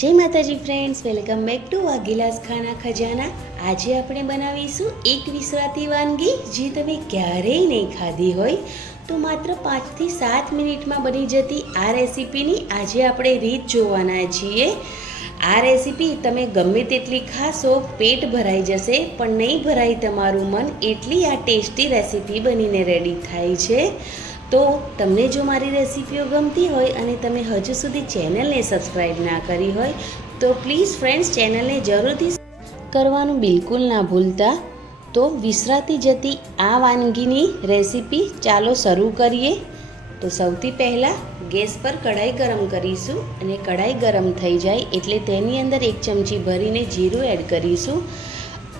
જય માતાજી friends, welcome back to Vaghela's ખાના ખજાના। આજે આપણે બનાવીશું એક વિસરાતી વાનગી જે તમે ક્યારેય નહીં ખાધી હોય તો માત્ર 5 થી 7 મિનિટમાં બની જતી આ રેસીપીની આજે આપણે રીત જોવાના છીએ। આ રેસીપી તમે ગમે તેટલી ખાશો પેટ ભરાઈ જશે, પણ નહીં ભરાય તમારું મન, એટલી આ ટેસ્ટી રેસીપી બનીને રેડી થાય છે। તો તમને જો મારી રેસીપીઓ ગમતી હોય અને તમે હજુ સુધી ચેનલને સબસ્ક્રાઈબ ના કરી હોય તો પ્લીઝ ફ્રેન્ડ્સ ચેનલને જરૂરથી કરવાનું બિલકુલ ના ભૂલતા। તો વિસરાતી જતી આ વાનગીની રેસીપી ચાલો શરૂ કરીએ। તો સૌથી પહેલાં ગેસ પર કઢાઈ ગરમ કરીશું અને કઢાઈ ગરમ થઈ જાય એટલે તેની અંદર 1 ચમચી ભરીને જીરું એડ કરીશું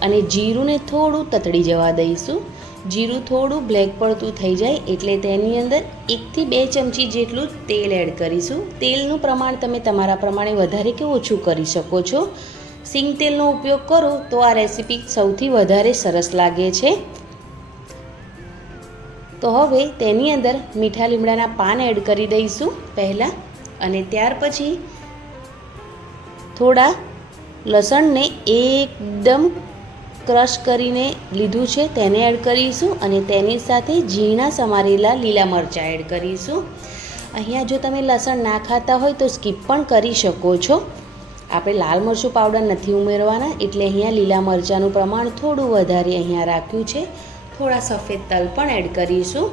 અને જીરુંને થોડું તતડી જવા દઈશું। જીરું થોડું બ્લેક પડતું થઈ જાય એટલે તેની અંદર 1 થી 2 ચમચી જેટલું તેલ એડ કરીશું। તેલનું પ્રમાણ તમે તમારા પ્રમાણે વધારે કે ઓછું કરી શકો છો। સિંગ તેલનો ઉપયોગ કરો તો આ રેસીપી સૌથી વધારે સરસ લાગે છે। તો હવે તેની અંદર મીઠા લીમડાના પાન એડ કરી દઈશું પહેલાં, અને ત્યાર પછી થોડા લસણને એકદમ ક્રશ કરીને લીધું છે તેને એડ કરીશું અને તેની સાથે ઝીણા સમારેલા લીલા મરચાં એડ કરીશું। અહીંયા જો તમે લસણ ના ખાતા હોય તો સ્કીપ પણ કરી શકો છો। આપણે લાલ મરચું પાવડર નથી ઉમેરવાના એટલે અહીંયા લીલા મરચાંનું પ્રમાણ થોડું વધારે અહીંયા રાખ્યું છે। થોડા સફેદ તલ પણ એડ કરીશું।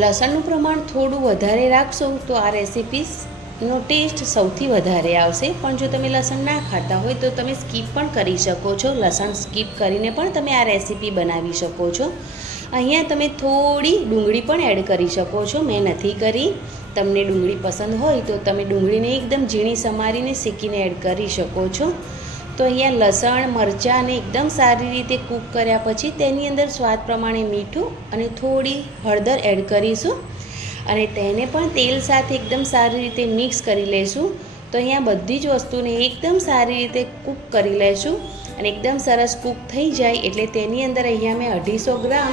લસણનું પ્રમાણ થોડું વધારે રાખશો તો આ રેસીપીનો ટેસ્ટ સૌથી વધારે આવશે, પણ જો તમે લસણ ના ખાતા હોય તો તમે સ્કીપ પણ કરી શકો છો। લસણ સ્કીપ કરીને પણ તમે આ રેસીપી બનાવી શકો છો। અહીંયા તમે થોડી ડુંગળી પણ એડ કરી શકો છો, મેં નથી કરી। તમને ડુંગળી પસંદ હોય તો તમે ડુંગળીને એકદમ ઝીણી સમારીને શેકીને એડ કરી શકો છો। તો અહીંયા લસણ મરચાંને એકદમ સારી રીતે કૂક કર્યા પછી તેની અંદર સ્વાદ પ્રમાણે મીઠું અને થોડી હળદર એડ કરીશું અને તેને પણ તેલ સાથે એકદમ સારી રીતે મિક્સ કરી લઈશું। તો અહીંયા બધી જ વસ્તુને એકદમ સારી રીતે કૂક કરી લઈશું અને એકદમ સરસ કૂક થઈ જાય એટલે તેની અંદર અહીંયા મેં 250 ગ્રામ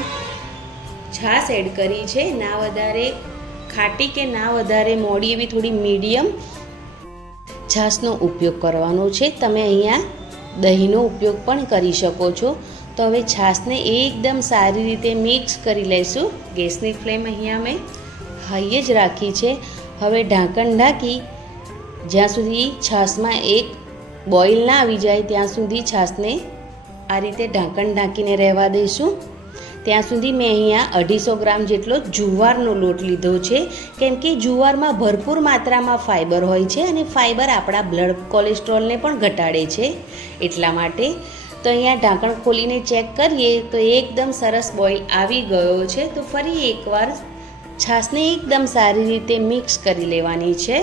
છાશ એડ કરી છે। ના વધારે ખાટી કે ના વધારે મોડી એવી થોડી મીડિયમ છાશનો ઉપયોગ કરવાનો છે। તમે અહીંયા દહીંનો ઉપયોગ પણ કરી શકો છો। તો હવે છાશને એકદમ સારી રીતે મિક્સ કરી લઈશું। ગેસની ફ્લેમ અહીંયા મેં હાઈ જ રાખી છે। હવે ઢાંકણ ઢાંકી જ્યાં સુધી છાશમાં એક બોઇલ ના આવી જાય ત્યાં સુધી છાશને આ રીતે ઢાંકણ ઢાંકીને રહેવા દઈશું। ત્યાં સુધી મેં અહીંયા 250 ગ્રામ જેટલો જુવારનો લોટ લીધો છે, કેમ કે જુવારમાં ભરપૂર માત્રામાં ફાઇબર હોય છે અને ફાઇબર આપણા બ્લડ કોલેસ્ટ્રોલને પણ ઘટાડે છે, એટલા માટે। તો અહીંયા ઢાંકણ ખોલીને ચેક કરીએ તો એકદમ સરસ બોઇલ આવી ગયો છે। તો ફરી એકવાર છાશને એકદમ સારી રીતે મિક્સ કરી લેવાની છે।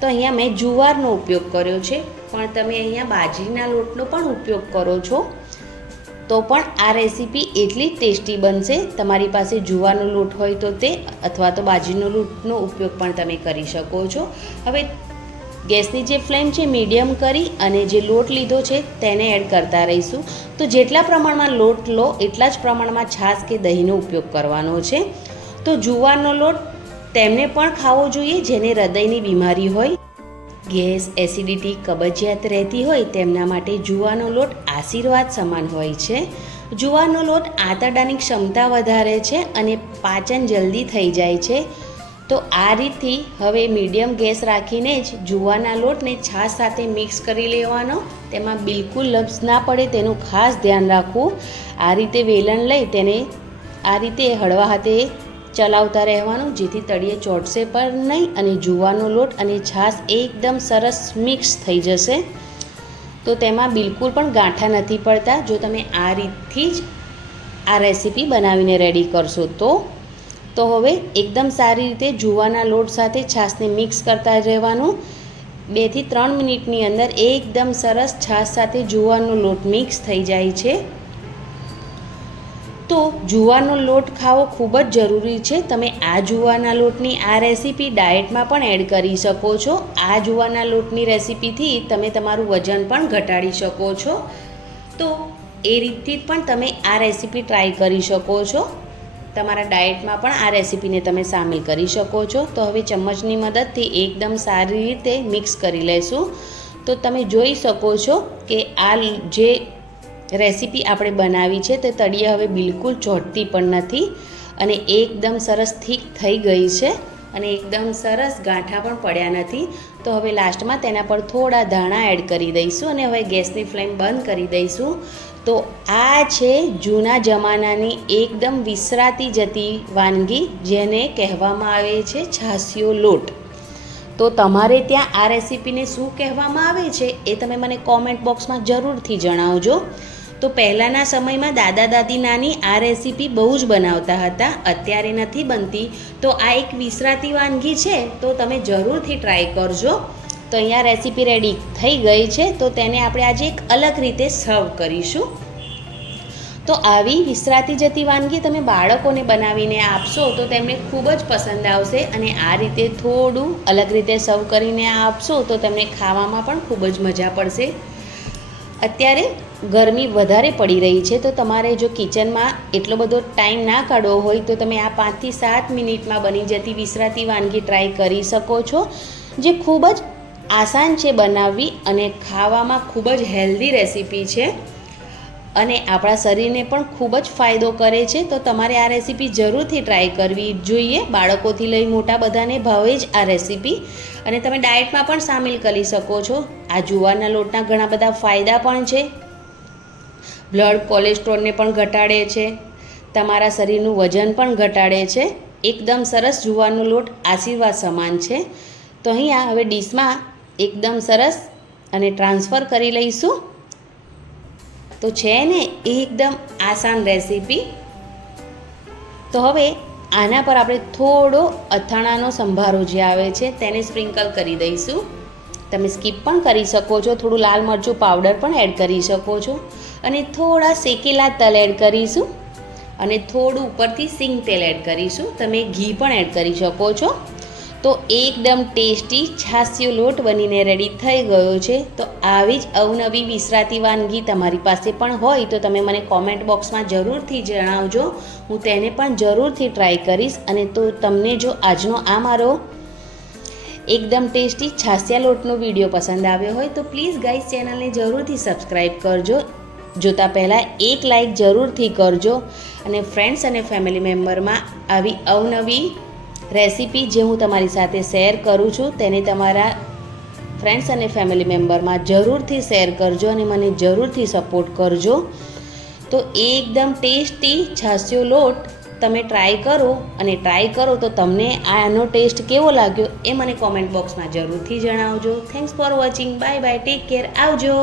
તો અહીંયા મેં જુવારનો ઉપયોગ કર્યો છે, પણ તમે અહીંયા બાજરીના લોટનો પણ ઉપયોગ કરો છો તો પણ આ રેસીપી એટલી જ ટેસ્ટી બનશે। તમારી પાસે જુવારનો લોટ હોય તો તે, અથવા તો બાજરીનો લોટનો ઉપયોગ પણ તમે કરી શકો છો। હવે ગેસની જે ફ્લેમ છે મીડિયમ કરી અને જે લોટ લીધો છે તેને એડ કરતા રહીશું। તો જેટલા પ્રમાણમાં લોટ લો એટલા જ પ્રમાણમાં છાશ કે દહીંનો ઉપયોગ કરવાનો છે। તો જુવારનો લોટ તેમને પણ ખાવો જોઈએ જેને હૃદયની બીમારી હોય, ગેસ, એસિડિટી, કબજિયાત રહેતી હોય તેમના માટે જુવારનો લોટ આશીર્વાદ સમાન હોય છે। જુવારનો લોટ આંતરડાની ક્ષમતા વધારે છે અને પાચન જલ્દી થઈ જાય છે। તો આ રીતથી હવે મીડિયમ ગેસ રાખીને જ જુવારના લોટને છાશ સાથે મિક્સ કરી લેવાનો। તેમાં બિલકુલ લમ્સ ના પડે તેનું ખાસ ધ્યાન રાખવું। આ રીતે વેલણ લઈ તેને આ રીતે હળવા હાથે ચલાવતા રહેવાનું જેથી તળિયે ચોંટશે પણ નહીં અને જુવારનો લોટ અને છાશ એકદમ સરસ મિક્સ થઈ જશે। તો તેમાં બિલકુલ પણ ગાંઠા નથી પડતા જો તમે આ રીતથી જ આ રેસીપી બનાવીને રેડી કરશો તો હવે એકદમ સારી રીતે જુવારના લોટ સાથે છાશને મિક્સ કરતા રહેવાનું। 2 થી 3 મિનિટની અંદર એકદમ સરસ છાશ સાથે જુવારનો લોટ મિક્સ થઈ જાય છે। તો જુવારનો લોટ ખાવો ખૂબ જ જરૂરી છે। તમે આ જુવારના લોટની આ રેસીપી ડાયટમાં પણ એડ કરી શકો છો। આ જુવારના લોટની રેસીપીથી તમે તમારું વજન પણ ઘટાડી શકો છો। તો એ રીતથી પણ તમે આ રેસીપી ટ્રાય કરી શકો છો। તમારા ડાયટમાં પણ આ રેસીપીને તમે સામેલ કરી શકો છો. તો હવે ચમચની મદદથી એકદમ સારી રીતે મિક્સ કરી લઈશું. તો તમે જોઈ શકો છો કે આ જે રેસીપી આપણે બનાવી છે તે તળિયા હવે બિલકુલ ચોંટતી પણ નથી અને એકદમ સરસ થીક થઈ ગઈ છે અને એકદમ સરસ ગાંઠા પણ પડ્યા નથી. તો હવે લાસ્ટમાં તેના પર થોડા ધાણા એડ કરી દઈશું અને હવે ગેસની ફ્લેમ બંધ કરી દઈશું. તો આ છે જૂના જમાનાની એકદમ વિસરાતી જતી વાનગી, જેને કહેવામાં આવે છે છાશિયો લોટ. તો તમારે ત્યાં આ રેસીપીને શું કહેવામાં આવે છે એ તમે મને કોમેન્ટ બોક્સમાં જરૂરથી જણાવજો. તો પહેલાંના સમયમાં દાદા દાદી નાની આ રેસીપી બહુ જ બનાવતા હતા, અત્યારે નથી બનતી. તો આ એક વિસરાતી વાનગી છે, તો તમે જરૂરથી ટ્રાય કરજો. તો અહીંયા રેસીપી રેડી થઈ ગઈ છે, તો તેને આપણે આજે એક અલગ રીતે સર્વ કરીશું. તો આવી વિસરાતી જતી વાનગી તમે બાળકોને બનાવીને આપશો તો તેમને ખૂબ જ પસંદ આવશે અને આ રીતે થોડું અલગ રીતે સર્વ કરીને આપશો તો તેમને ખાવામાં પણ ખૂબ જ મજા પડશે. અત્યારે ગરમી વધારે પડી રહી છે, તો તમારે જો કિચનમાં એટલો બધો ટાઈમ ના કાઢવો હોય તો તમે આ 5 થી 7 મિનિટમાં બની જતી વિસરાતી વાનગી ટ્રાય કરી શકો છો, જે ખૂબ જ આસાન છે બનાવવી અને ખાવામાં ખૂબ જ હેલ્ધી રેસીપી છે અને આપણા શરીરને પણ ખૂબ જ ફાયદો કરે છે. તો તમારે આ રેસીપી જરૂરથી ટ્રાય કરવી જોઈએ. બાળકોથી લઈ મોટા બધાને ભાવે જ આ રેસીપી અને તમે ડાયટમાં પણ સામેલ કરી શકો છો. આ જુવારના લોટના ઘણા બધા ફાયદા પણ છે. બ્લડ કોલેસ્ટ્રોલને પણ ઘટાડે છે, તમારા શરીરનું વજન પણ ઘટાડે છે. એકદમ સરસ જુવારનો લોટ આશીર્વાદ સમાન છે. તો અહીંયા હવે ડીશમાં એકદમ સરસ અને ટ્રાન્સફર કરી લઈશું. તો છે ને એકદમ આસાન રેસીપી. તો હવે આના પર આપણે થોડો અથાણાનો સંભારો જે આવે છે તેને સ્પ્રિંકલ કરી દઈશું. તમે સ્કીપ પણ કરી શકો છો, થોડું લાલ મરચું પાવડર પણ એડ કરી શકો છો અને થોડા શેકેલા તલ એડ કરીશું અને થોડું ઉપરથી સિંગ તેલ એડ કરીશું. તમે ઘી પણ એડ કરી શકો છો. તો એકદમ ટેસ્ટી છાશિયો લોટ બનીને રેડી થઈ ગયો છે. તો આવી જ અવનવી વિસરાતી વાનગી તમારી પાસે પણ હોય તો તમે મને કોમેન્ટ બોક્સમાં જરૂરથી જણાવજો. હું તેને પણ જરૂરથી ટ્રાય કરીશ. અને તો તમને જો આજનો આ મારો એકદમ ટેસ્ટી છાશિયા લોટનો વિડીયો પસંદ આવ્યો હોય તો પ્લીઝ ગાઈઝ ચેનલને જરૂરથી સબસ્ક્રાઈબ કરજો. જોતા પહેલાં એક લાઈક જરૂરથી કરજો અને ફ્રેન્ડ્સ અને ફેમિલી મેમ્બરમાં આવી અવનવી રેસીપી જે હું તમારી સાથે શેર કરું છું તેને તમારા ફ્રેન્ડ્સ અને ફેમિલી મેમ્બરમાં જરૂરથી શેર કરજો અને મને જરૂરથી સપોર્ટ કરજો. તો એકદમ ટેસ્ટી છાશિયો લોટ તમે ટ્રાય કરો અને ટ્રાય કરો તો તમને આનો ટેસ્ટ કેવો લાગ્યો એ મને કોમેન્ટ બોક્સમાં જરૂરથી જણાવજો. Thanks for watching. Bye bye. Take care. આવજો.